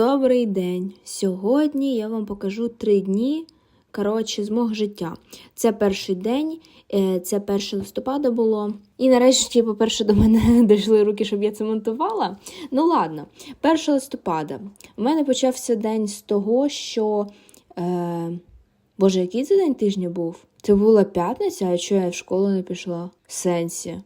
Добрий день! Сьогодні я вам покажу три дні коротше, з мого життя. Це перший день, е, це 1 листопада було. І нарешті, по-перше, до мене дійшли руки, щоб я це монтувала. Ну ладно, 1 листопада. У мене почався день з того, що. Е... Боже, який це день тижня був? Це була п'ятниця, а чого я в школу не пішла? В сенсі.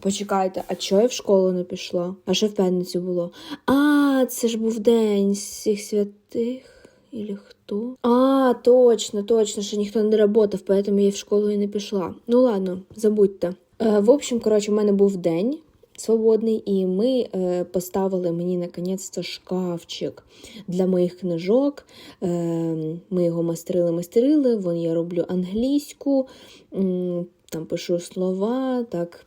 Почекайте, а чого я в школу не пішла? А що в п'ятницю було? А, це ж був день всіх святих. Или хто? А, точно, точно, що ніхто не работав, поэтому я в школу і не пішла. Ну ладно, забудьте. Е, в общем, коротше, у мене був день свободний, і ми е, поставили мені наконець-то шкафчик для моїх книжок. Е, ми його мастерили, мастерили. Вон я роблю англійську, там пишу слова, так.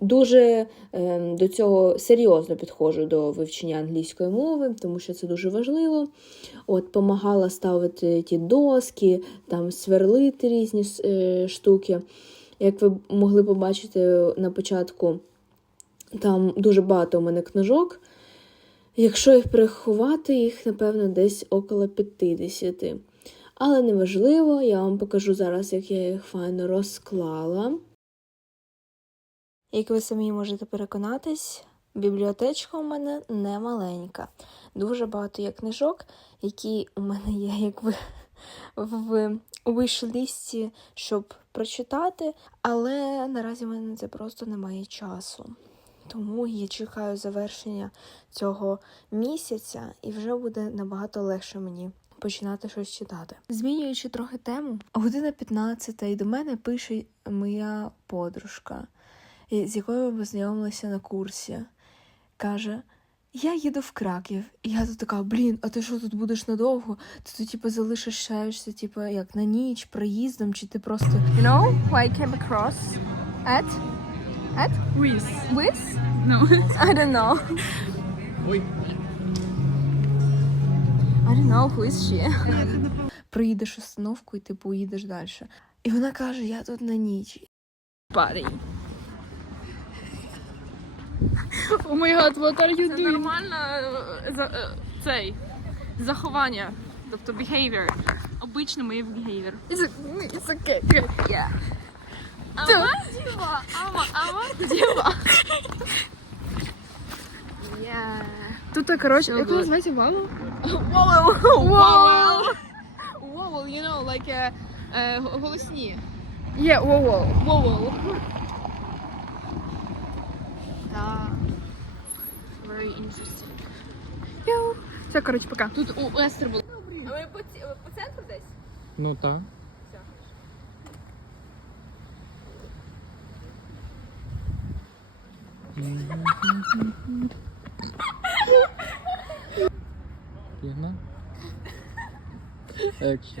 Дуже е, до цього серйозно підходжу до вивчення англійської мови, тому що це дуже важливо. От, Помагала ставити ті доски, там сверлити різні е, штуки. Як ви могли побачити на початку, там дуже багато у мене книжок. Якщо їх переховати, їх, напевно, десь около 50. Але неважливо, я вам покажу зараз, як я їх файно розклала. Як ви самі можете переконатись, бібліотечка у мене не маленька. Дуже багато є книжок, які у мене є якби в виш-лісті, щоб прочитати, але наразі в мене це просто немає часу. Тому я чекаю завершення цього місяця, і вже буде набагато легше мені починати щось читати. Змінюючи трохи тему, година 15 і до мене пише моя подружка з якою ми познайомилися на курсі, каже: Я їду в Краків. І я тут така, блін, а ти що тут будеш надовго? Ти тут, типу, залишишся, типу, як на ніч, проїздом, чи ти просто. You know who I came across at? At? With. With? No. I don't know. I don't know who is she. Приїдеш установку і типу їдеш далі. І вона каже, я тут на ніч. Party. Oh my god, what are you doing? Нормально е, за- е, цей заховання, тобто behavior. Обичний моє behavior. It's, it's okay. Yeah. Ама діва, ама, ама діва. Yeah. Тут, короче, як ви good. називаєте маму? Вовел. Вовел. You know, like uh, uh, голосні. Yeah, вовел. Вовел. Да. Very interesting. Йоу. Все, короче, пока. Тут у Естер було. А ви по, ці- по центру десь? Ну так. Пігна. Екшн.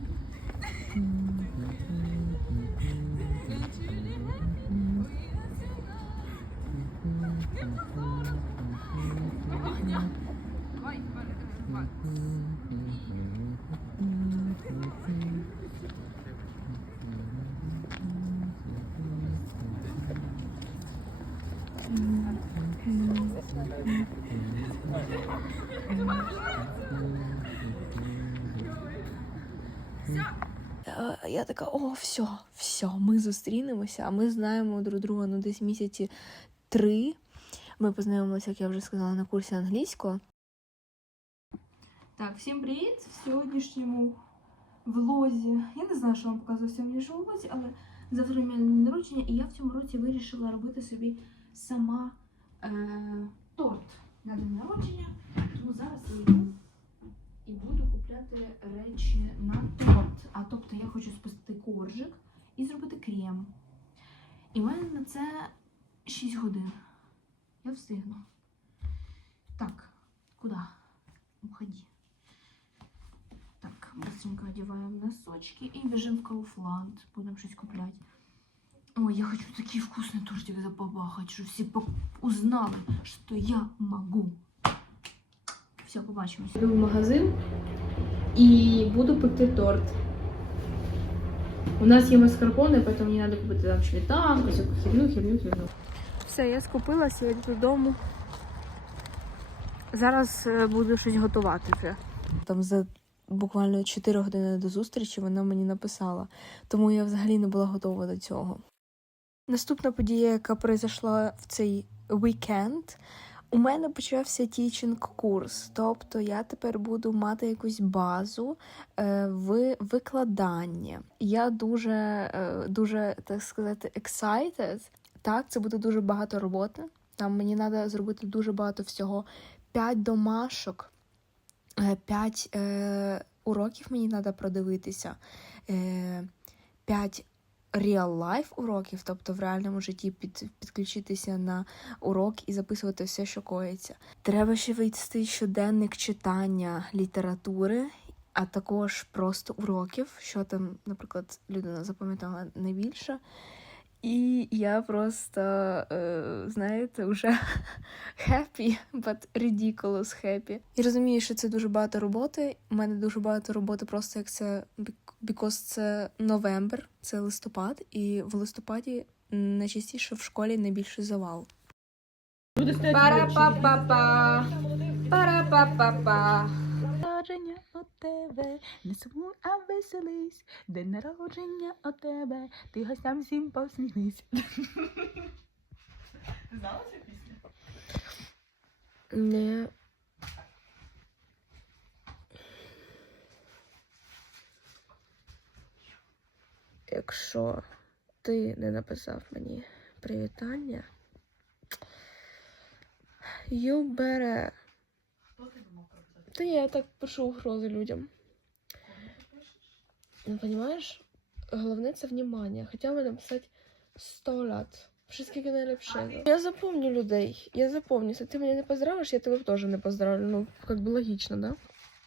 Я така, о, все, все, ми зустрінемося, а ми знаємо друг друга ну, десь місяці три. Ми познайомилися, як я вже сказала, на курсі англійського. Так, всім привіт! В сьогоднішньому влозі. Я не знаю, що вам показую в сьогоднішньому влозі, але завтра у мене народження, і я в цьому році вирішила робити собі сама е, торт на день народження. Тому зараз я йду і буду купляти речі на торт. А тобто я хочу спустити коржик і зробити крем. І в мене на це 6 годин. Я встигну. Так, куди? Уходи. Так, быстренько одеваем носочки и бежим в Кауфланд. Будем щось купляти. Ой, я хочу такий вкусний тортик забабахать, щоб всі узнали, що я могу. Все, побачимось. Йду в магазин і буду пекти торт. У нас є маскарпоне, тому мені треба купити там сметанку, всяку херню, херню, херню. Все, я скупилася, я йду додому. Зараз е, буду щось готувати вже. Там за буквально 4 години до зустрічі вона мені написала, тому я взагалі не була готова до цього. Наступна подія, яка произошла в цей вікенд, у мене почався тічинг курс. Тобто я тепер буду мати якусь базу е, в викладанні. Я дуже, е, дуже так сказати, excited. Так, це буде дуже багато роботи. Там мені треба зробити дуже багато всього. П'ять домашок, е, п'ять е, уроків мені треба продивитися, п'ять реал-лайф уроків, тобто в реальному житті під, підключитися на урок і записувати все, що коїться. Треба ще вести щоденник читання літератури, а також просто уроків, що там, наприклад, людина запам'ятала найбільше. І я просто, е, знаєте, вже happy, but ridiculous happy. І розумію, що це дуже багато роботи. У мене дуже багато роботи, просто як це because це новембр, це листопад, і в листопаді найчастіше в школі найбільший завал. Пара-па-па-па. Пара-па-па-па. народження у тебе, не сумуй, а веселись, день народження у тебе, ти гостям всім посміхнись. Знала цю пісню? Не. Якщо ти не написав мені привітання, you better. Та я так пишу угрози людям. Ну, понимаешь, головне це внимание. Хотя бы написати 100 лет. Wszystkiego najlepszego. Я запомню людей. Я запомню. Если ты меня не поздравишь, я тебя тоже не поздравлю. Ну, как бы логично, да?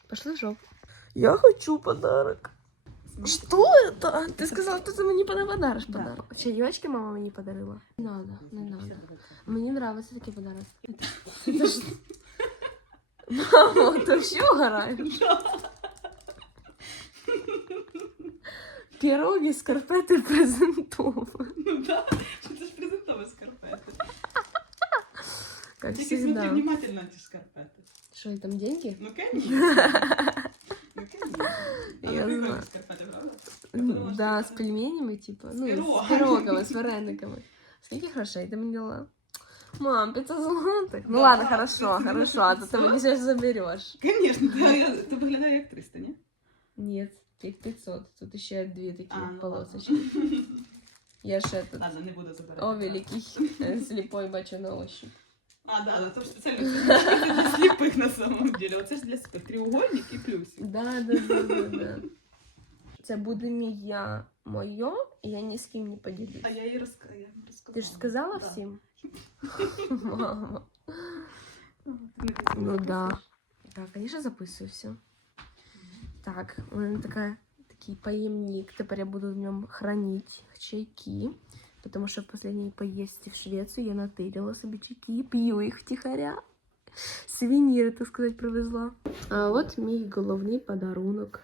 Пошли в жопу. Я хочу подарок. Что это? Ты сказала, что ты мне подаришь подарок. Чаечки мама мне подарила? Не надо, не надо. Мне нравятся такие подарки. Это ж- Мамо, ты что граешь? Пироги, скарпети презентові. Ну так, це ж презентова скарпети. Как Тільки смотри всегда. внимательно на ті шкарпети. Что, там деньги? Ну, конечно. Я знаю. Да, с пельменями, типа, Ну, с пирогами, с варениками. Скільки грошей ти мені дала? Мам, 500 злотих. Ну ладно, хорошо, хорошо, а то ти мені ще ж забереш. Конечно, ти виглядає як 300, ні? Ні, як 500. Тут ще дві такі полосочки. Я ще тут. Ладно, не буду забирати. О, великий э, сліпой бачу на ощупь. А, да, да, то ж спеціально це для сліпих на самом деле. Оце ж для сліпих. Треугольник і плюсик. Да, да, да, да, да. Це буде моя, моє, і я ні з ким не поділюсь. А я їй розка- я розказала. Ти ж сказала Да. всім? Мама. Не хотіла Ну да. Так, а я же записую все. Так, у мене така, такий поємник. Тепер я буду в ньому хранити чайки. Потому що в последній поїздці в Швецію я натирила собі чайки, п'ю їх втихаря. Сувеніри, так сказати, привезла. А от мій головний подарунок.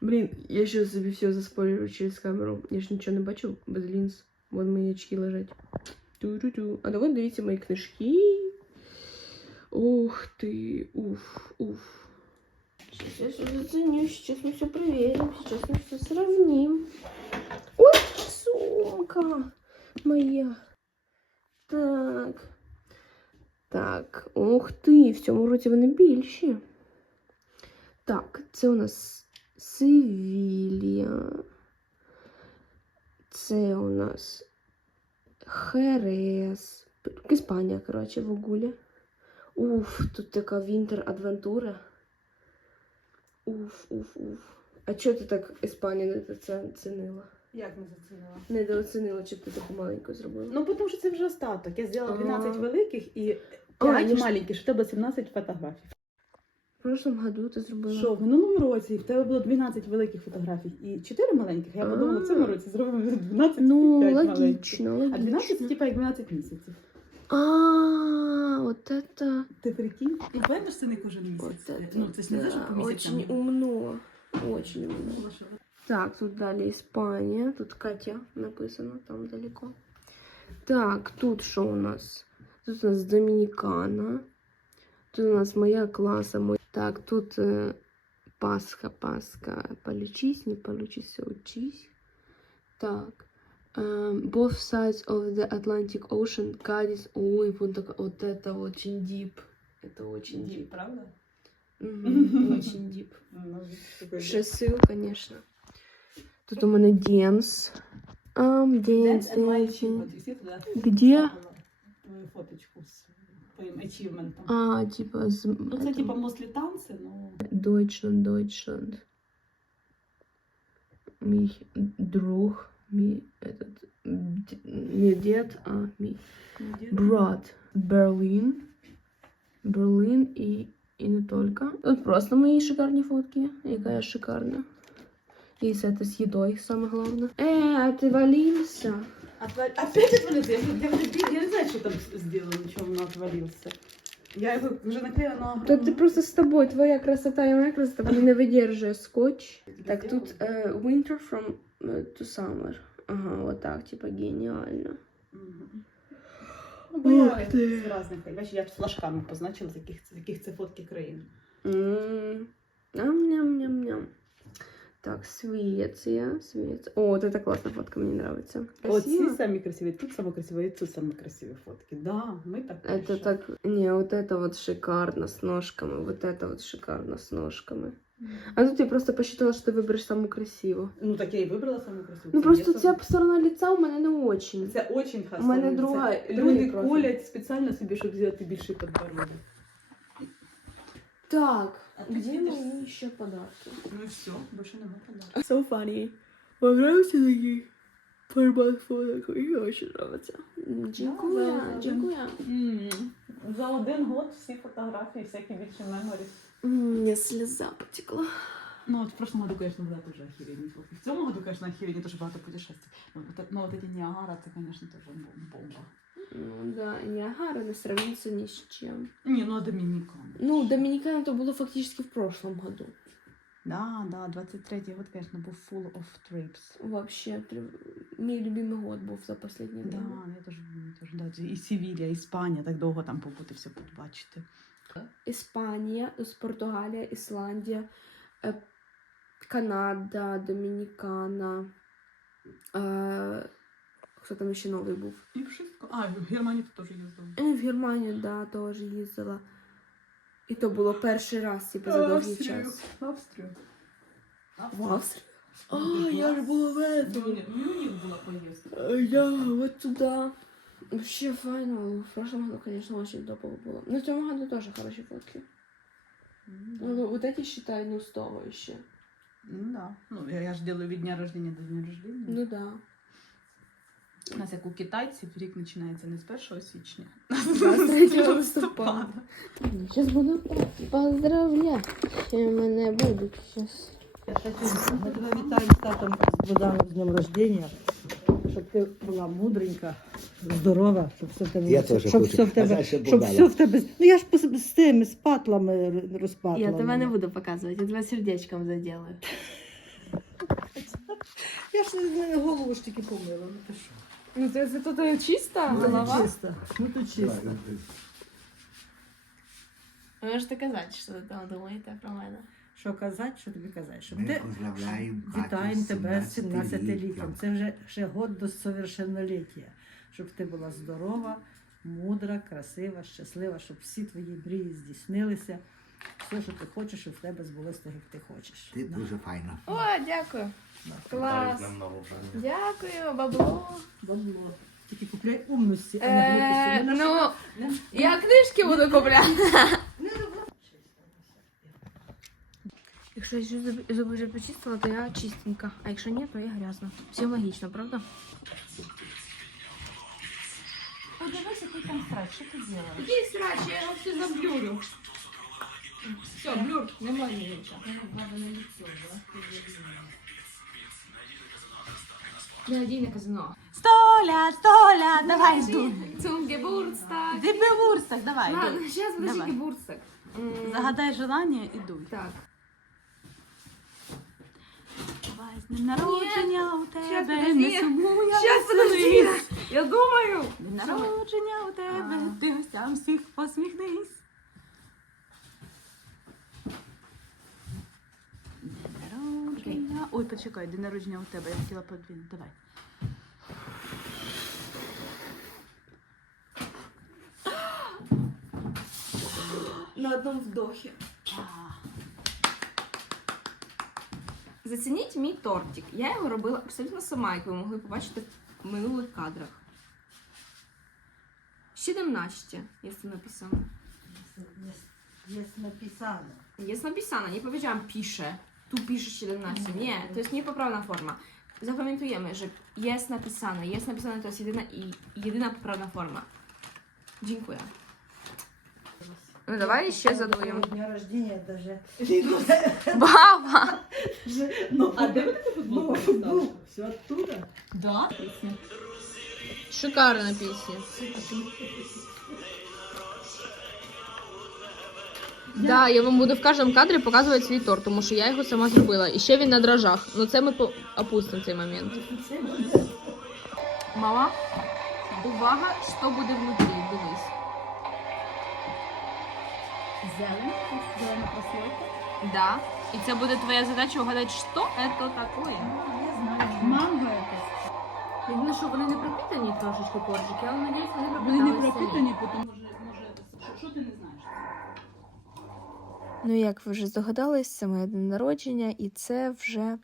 Блін, я ще собі все заспойлерю через камеру. Я ж нічого не бачу без лінз. Вон мої очки лежать. Ту-ту-ту. А давай дивіться мої книжки. Ух ты, уф, уф. Сейчас я все заценю, сейчас мы все проверим, сейчас мы все сравним. Сумка моя. Так. Так, ух ти, в цьому році вони більші. Так, це у нас Севілія. Це у нас Херес. Іспанія, коротше, в Огулі. Уф, тут така вінтер адвентура. Уф, уф, уф. А чого ти так Іспанію не це цінила? Як не зацінила? Недооцінила, чи б ти таку маленьку зробила? Ну, тому що це вже остаток. Я зробила 12 А. великих і А, 5 я маленьких, що в тебе 17 фотографій. В прошлом году ти зробила. Що, в минулому році в тебе було 12 великих фотографій і 4 маленьких. Я подумала, в цьому році зробимо 12 Ну, і 5 маленьких. логічно, А 12 це логічно. типа як 12 місяців. А, вот это, Ти прикинь? І пам'ятаєш, це не кожен місяць. вот это, ну, це ж не те, що да, по місяцям. очень умно, очень умно. Лише Так, тут далі Іспанія, тут Катя написано там далеко. Так, тут що у нас? Тут у нас Домінікана. Тут у нас моя класа. Мой... Так, тут е, Пасха, Пасха. Полечись, не получись, учись. Так. Эм, both sides of the Atlantic Ocean, Кадис. Ой, вот, так, вот это очень deep. Это очень Дім, deep. правда? Мгм, Очень deep. Ну, такой Шесил, конечно. Тут у мене туди Где? Твою фоточку з твоїм ачівментом. А, типа, з... Ну, це типа мослі танці, ну. Deutschland, Deutschland. Мій друг, мій этот, не дед, а мій брат. Берлін. Берлін і, і не тільки. Тут просто мої шикарні фотки. Яка я шикарна. І це з їдою, саме головне. Е, а ти валився? Отвал... Опять отвалился? Я, я, я, я не знаю, что там сделал, ничего он отвалился. Я его уже наклеила на То ти просто з тобою, твоя красота і моя красота, вони не видержує скотч. Так, тут е, winter from е, to summer. Ага, вот так, типа геніально. Ух ти. з разних, бачиш, я флажками позначила, з яких, з яких це фотки країн. Ням-ням-ням-ням. Так, Швеция, Швеция. О, вот это классная фотка, мне нравится. От ці Красиво. самі красиві, тут саме красиві, і тут саме красиві фотки. Да, ми так. Это пишемо. так, не, вот это вот шикарно с ножками, вот это вот шикарно с ножками. А тут я просто посчитала, что ты выберешь самую красивую. Ну так я і вибрала саму красиву. Ну Це просто є ця сторона лица у мене не очень. Це очень У мене хасові. друга- Це другий Люди профіль. колять спеціально собі, щоб взяти більший подбородок. Так, А где мои еще подарки? Ну все, больше нема подарков. So funny. Вам нравится такие формат фоток? Мне очень нравится. Дякую, дякую. За один год всі фотографії, всякі більше меморі. М, Мне слеза потекла. Ну, вот в прошлом году, конечно, была тоже охеренные фотки. В цьому году, конечно, охеренные тоже багато путешествий. Ну, вот, это- но вот эти Ниагара, это, конечно, тоже бом- бомба. Ну да, Ниагара не сравнится ни с чем. Не, ну а Доминикана. Ну, Доминикана это было фактически в прошлом году. Да, да, 23-й год, конечно, был full of trips. Вообще, при- мой любимый год был за последнее Да, время. я теж, теж да, і Севілія, Іспанія, так довго там побути, все побачити. Испания, с Португалия, Исландия, э, Канада, Доминикана. Э, Кто там еще новый был? І все. А, в Германію ти теж їздила. Е, В Германію, да, теж їздила. І то було перший раз, типу, за довгий час. В Австрію. В Австрію? А, я ж була в этом. Мюніх Мюніх була поїздка. Э, Я вот туда. Вообще файно. В прошлом году, конечно, очень топово было. Но в этом году тоже хорошие фотки. Ну, вот эти, считай, ну, стоящие. Ну да. Ну, я, я ж делаю від дня рождения до дня рождения. Ну да. У нас як у китайців рік починається не з 1 січня, а з 3 листопада. Зараз буду поздравляти. Мене будуть зараз. Я тебе вітаю з татом з днем рождення, щоб ти була мудренька, здорова, щоб все в тебе Я теж щоб хочу. все в А тебе, знаєш, що щоб Богдана? все в тебе. Ну я ж пос- з тими з патлами розпатлами. Я тебе не буду показувати, я тебе сердечком заделаю. Я ж не голову ж тільки помила. Ну ти що? Ну, це, це тут чиста Ну, голова? чисто. Ну то чисто. Ви можете казати, що ви там думаєте про мене. Що казати, що тобі казати? Щоб Ми ти вітаємо тебе з 17-літтям. 17-літтям. Це вже ще год до совершенноліття. Щоб ти була здорова, мудра, красива, щаслива, щоб всі твої мрії здійснилися. Все, що ти хочеш, щоб в тебе збулося так, як ти хочеш. Ти Да. дуже файна. О, дякую. Клас. Дякую, бабло. Бабло. Тільки купляй умності, а не Е, глупості. Не ну, не- я книжки буду купляти. Якщо я зуби, зуби вже почистила, то я чистенька. А якщо ні, то я грязна. Все логічно, правда? Подивися, ти там страч, що ти робила? Який срач, я його все заблюрю. Все, блюр, немає нічого. Не один на казино. Сто Толя, Толя, давай йду. Zum Geburtstag. Ти давай. Ладно, сейчас подожди. М, Загадай желання і дуй. Так. Давай, з днем народження у тебе, не сумуй, я. Я думаю. День народження у тебе, ти гостям всіх посміхнись. Народження. Ой, почекай, день народження у тебе, я хотіла подвійно. Давай. На одному вдохі. Зацініть мій тортик. Я його робила абсолютно сама, як ви могли побачити в минулих кадрах. 17, якщо написано. Jest napisane. Jest napisane, nie powiedziałam pisze. Tu pisze 17. Nie, to jest niepoprawna forma. Zapamiętujemy, że jest napisane. Jest napisane to jest jedyna i jedyna poprawna forma. Dziękuję. No dawaj ще задуємо. Дня рождения даже. Баба! Ну, а де ви таку футболку? Все оттуда. Да? Шикарна пісня. Да, я вам буду в кожному кадрі показувати свій торт, тому що я його сама зробила. І ще він на дрожжах. Ну це ми по- опустимо цей момент. Мама, увага, що буде внутрі, Зелень, зелена прослойка. Да. І це буде твоя задача угадати, що це таке. Я знаю. Манго якась. Єдине, що вони не пропитані трошечки коржики, але надіюсь, вони Вони не пропиталися. пропитані, тому може, може, що, що ти не знаєш? Ну, як ви вже здогадались, це моє день народження, і це вже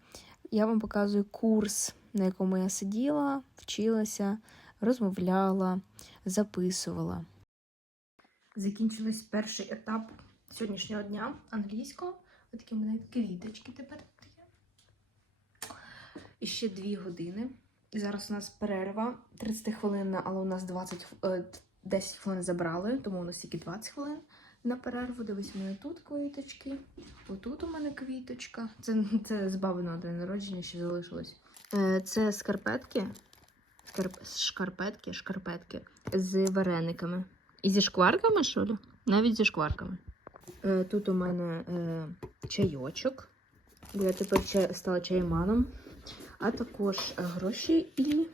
я вам показую курс, на якому я сиділа, вчилася, розмовляла, записувала. Закінчилась перший етап сьогоднішнього дня англійського. Ось такі мене квіточки тепер є. І ще дві години. Зараз у нас перерва 30 хвилин, але у нас 20, е, 10 хвилин забрали, тому у нас тільки 20 хвилин на перерву. Дивись, у мене тут квіточки, отут у мене квіточка. Це, це з бабиного народження ще залишилось. Е, Це скарпетки. Скарп... Шкарпетки, шкарпетки з варениками. І зі шкварками, що ли? Навіть зі шкварками. Е, Тут у мене е, чайочок. Бо я тепер стала чайманом. А також е, гроші і.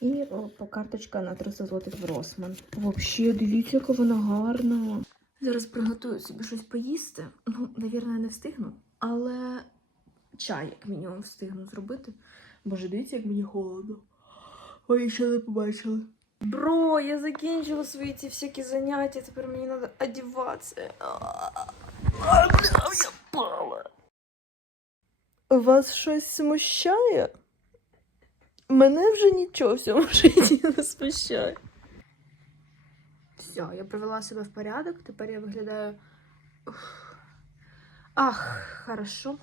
І по карточка на 300 злотих в Росман. Взагалі, дивіться, яка вона гарна. Зараз приготую собі щось поїсти. Ну, навірно, не встигну, але чай, як мінімум, встигну зробити. Боже, дивіться, як мені холодно. Ой, ще не побачили. Бро, я закінчила свої ці всякі заняття, тепер мені треба одягатися. А, бля, я пала. Вас щось смущає? Мене вже нічого в цьому житті не смущає. Все, я привела себе в порядок, тепер я виглядаю. Ах, хорошо.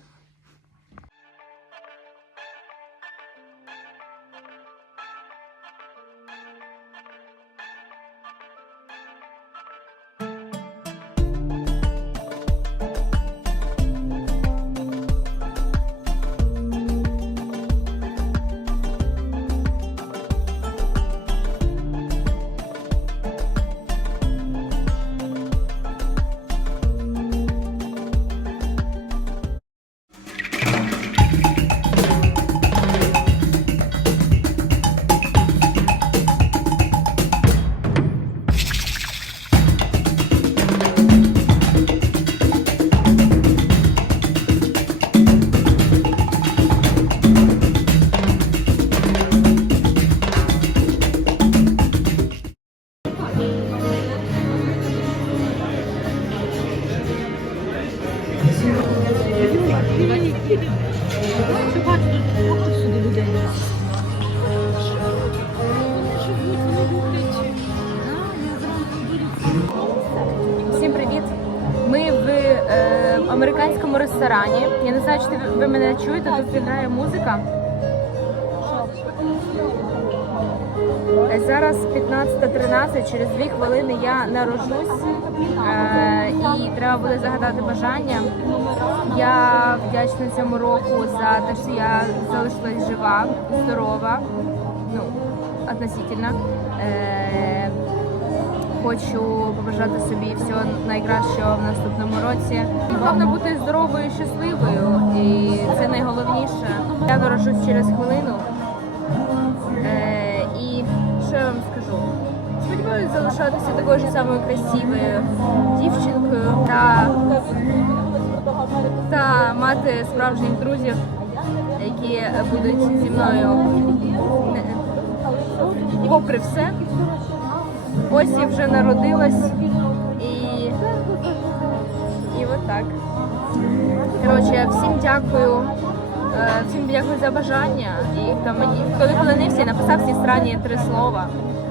Чуєте, тут грає музика. Зараз 15.13, через 2 хвилини я народжусь е, і треба буде загадати бажання. Я вдячна цьому року за те, що я залишилась жива, здорова, ну, относительно. Е- хочу побажати собі всього найкращого в наступному році. Головне бути здоровою щасливою, і це найголовніше. Я народжусь через хвилину. Е- і що я вам скажу? Сподіваюся залишатися такою ж самою красивою дівчинкою та, та мати справжніх друзів, які будуть зі мною попри все. Ось я вже народилась і, і от так. Коротше, всім дякую. Е, Всім дякую за бажання. І хто мені хто відклонився і написав ці странні три слова.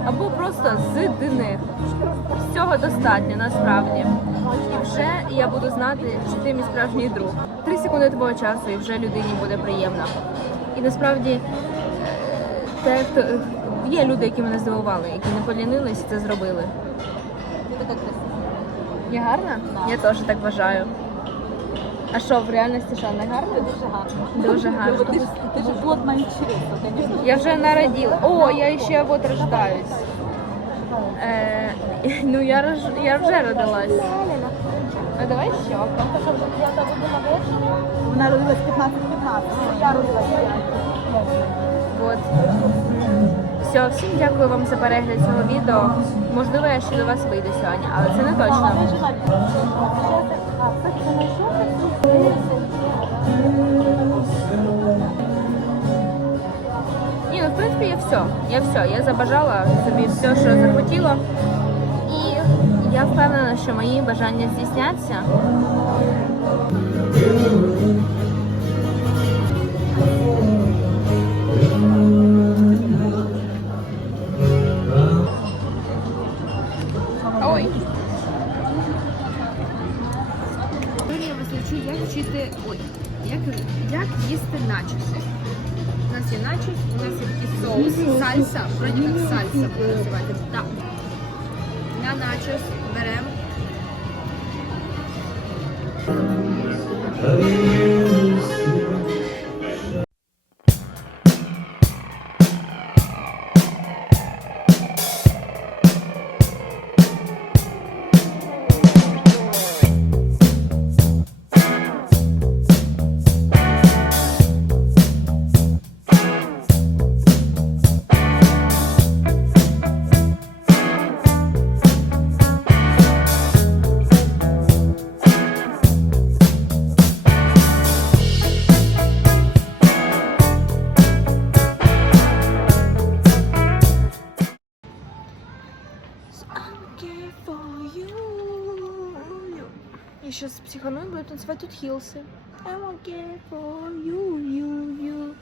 Або просто з них. Всього достатньо насправді. І вже я буду знати, що ти мій справжній друг. Три секунди твого часу і вже людині буде приємно. І насправді те, хто є люди, які мене здивували, які не полінились, це зробили. Я гарна? Я теж так вважаю. А що, в реальності що, не гарна? Дуже гарно. Дуже гарно. Ти ж, ти ж плотно інтересно. Я вже народила. О, я ще от рождаюсь. Е, ну, я, рож... я вже родилась. А давай ще. Вона родилась 15-15, я родилась 5. Все, всім дякую вам за перегляд цього відео. Можливо, я ще до вас вийду сьогодні, але це не точно. Ні, ну в принципі я все. Я все. Я забажала собі все, що захотіла. І я впевнена, що мої бажання здійсняться. Сальса, вроде как сальса буде називати. Так. If I heal him, I won't care for you, you, you.